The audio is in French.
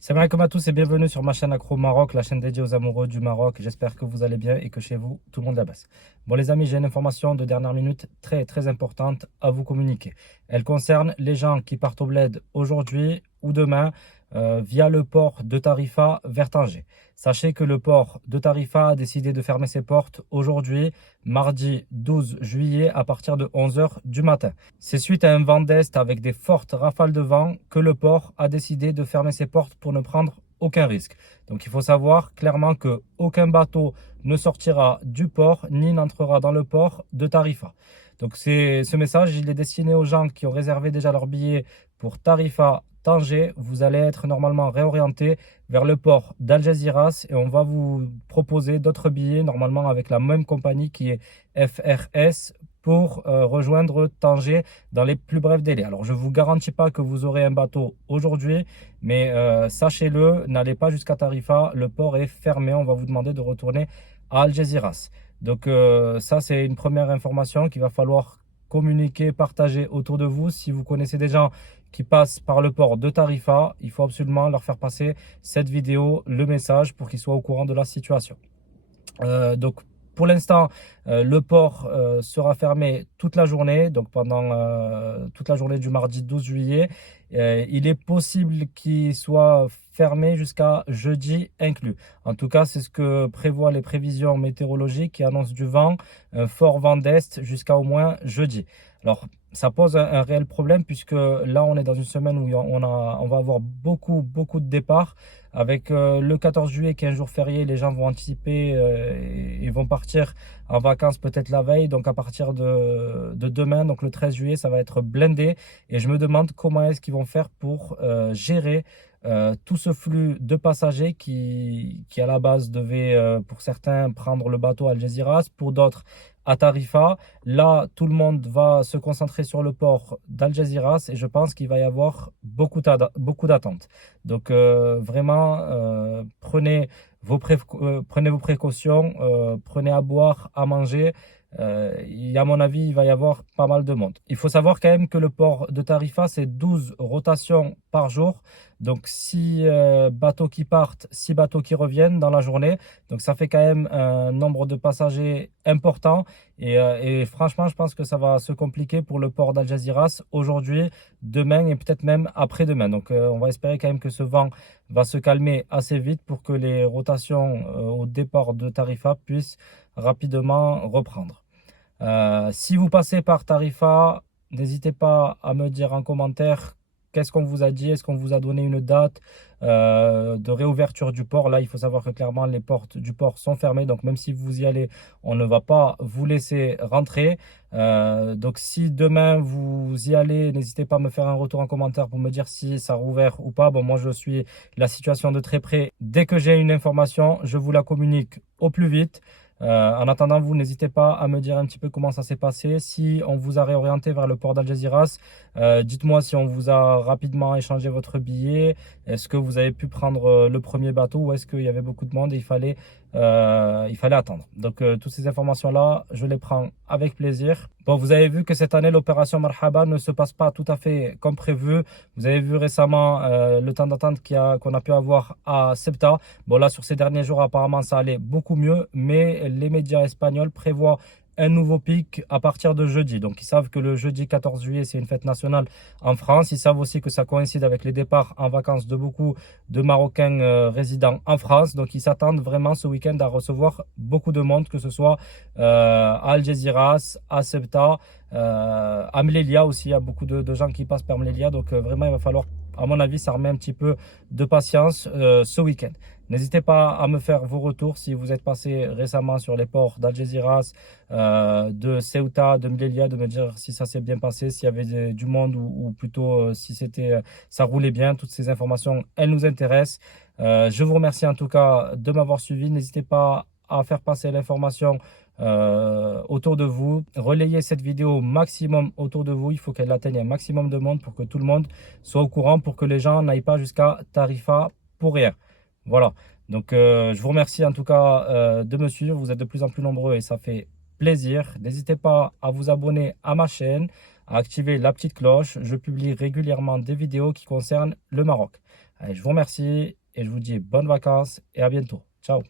Salam alaikum à tous et bienvenue sur ma chaîne Accro Maroc, la chaîne dédiée aux amoureux du Maroc. J'espère que vous allez bien et que chez vous, tout le monde la basse. Bon les amis, j'ai une information de dernière minute très importante à vous communiquer. Elle concerne les gens qui partent au bled aujourd'hui ou demain via le port de Tarifa vers Tanger. Sachez que le port de Tarifa a décidé de fermer ses portes aujourd'hui, mardi 12 juillet à partir de 11 heures du matin. C'est suite à un vent d'est avec des fortes rafales de vent que le port a décidé de fermer ses portes pour ne prendre aucun risque. Donc il faut savoir clairement que aucun bateau ne sortira du port ni n'entrera dans le port de Tarifa. Donc ce message, il est destiné aux gens qui ont réservé déjà leur billet pour Tarifa Tanger. Vous allez être normalement réorienté vers le port d'Algeciras et on va vous proposer d'autres billets normalement avec la même compagnie qui est FRS pour rejoindre Tanger dans les plus brefs délais. Alors je ne vous garantis pas que vous aurez un bateau aujourd'hui, mais sachez-le, n'allez pas jusqu'à Tarifa, le port est fermé, on va vous demander de retourner à Algeciras. Donc ça c'est une première information qu'il va falloir communiquer, partager autour de vous. Si vous connaissez des gens qui passent par le port de Tarifa, il faut absolument leur faire passer cette vidéo, le message pour qu'ils soient au courant de la situation. Donc pour l'instant, le port sera fermé toute la journée, donc pendant toute la journée du mardi 12 juillet. Il est possible qu'il soit fermé jusqu'à jeudi inclus. En tout cas, c'est ce que prévoient les prévisions météorologiques qui annoncent du vent, un fort vent d'est jusqu'à au moins jeudi. Alors, ça pose un réel problème puisque là, on est dans une semaine où on va avoir beaucoup de départs. Avec le 14 juillet qui est un jour férié, les gens vont anticiper et vont partir en vacances peut-être la veille. Donc à partir de demain, donc le 13 juillet, ça va être blindé. Et je me demande comment est-ce qu'ils vont faire pour gérer tout ce flux de passagers qui à la base devait pour certains prendre le bateau à Algeciras, pour d'autres à Tarifa. Là, tout le monde va se concentrer sur le port d'Algeciras et je pense qu'il va y avoir beaucoup d'attentes. Donc vraiment, prenez vos précautions, prenez à boire, à manger. Et à mon avis, il va y avoir pas mal de monde. Il faut savoir quand même que le port de Tarifa, c'est 12 rotations par jour. Donc 6 bateaux qui partent, 6 bateaux qui reviennent dans la journée. Donc ça fait quand même un nombre de passagers important. Et franchement, je pense que ça va se compliquer pour le port d'Algeciras aujourd'hui, demain et peut-être même après-demain. Donc on va espérer quand même que ce vent va se calmer assez vite pour que les rotations au départ de Tarifa puissent rapidement reprendre. Si vous passez par Tarifa, n'hésitez pas à me dire en commentaire qu'est-ce qu'on vous a dit, est-ce qu'on vous a donné une date de réouverture du port. Là, il faut savoir que clairement, les portes du port sont fermées. Donc, même si vous y allez, on ne va pas vous laisser rentrer. Donc, si demain vous y allez, n'hésitez pas à me faire un retour en commentaire pour me dire si ça a rouvert ou pas. Bon, moi, je suis la situation de très près. Dès que j'ai une information, je vous la communique au plus vite. En attendant, vous n'hésitez pas à me dire un petit peu comment ça s'est passé. Si on vous a réorienté vers le port d'Algeciras, dites-moi si on vous a rapidement échangé votre billet. Est-ce que vous avez pu prendre le premier bateau ou est-ce qu'il y avait beaucoup de monde et il fallait attendre. Donc toutes ces informations-là, je les prends avec plaisir. Bon, vous avez vu que cette année, l'opération Marhaba ne se passe pas tout à fait comme prévu. Vous avez vu récemment le temps d'attente qu'on a pu avoir à Ceuta. Bon, là, sur ces derniers jours, apparemment, ça allait beaucoup mieux, mais les médias espagnols prévoient un nouveau pic à partir de jeudi. Donc, ils savent que le jeudi 14 juillet, c'est une fête nationale en France. Ils savent aussi que ça coïncide avec les départs en vacances de beaucoup de Marocains résidant en France. Donc, ils s'attendent vraiment ce week-end à recevoir beaucoup de monde, que ce soit à Algeciras, à Ceuta, à Melilla aussi. Il y a beaucoup de gens qui passent par Melilla. Donc, vraiment, il va falloir, à mon avis, ça remet un petit peu de patience ce week-end. N'hésitez pas à me faire vos retours si vous êtes passé récemment sur les ports d'Algeciras, de Ceuta, de Melilla, de me dire si ça s'est bien passé, s'il y avait du monde ou plutôt si ça roulait bien. Toutes ces informations, elles nous intéressent. Je vous remercie en tout cas de m'avoir suivi. N'hésitez pas à faire passer l'information autour de vous. Relayez cette vidéo au maximum autour de vous. Il faut qu'elle atteigne un maximum de monde pour que tout le monde soit au courant, pour que les gens n'aillent pas jusqu'à Tarifa pour rien. Voilà. Donc, je vous remercie en tout cas de me suivre. Vous êtes de plus en plus nombreux et ça fait plaisir. N'hésitez pas à vous abonner à ma chaîne, à activer la petite cloche. Je publie régulièrement des vidéos qui concernent le Maroc. Allez, je vous remercie et je vous dis bonnes vacances et à bientôt. Ciao.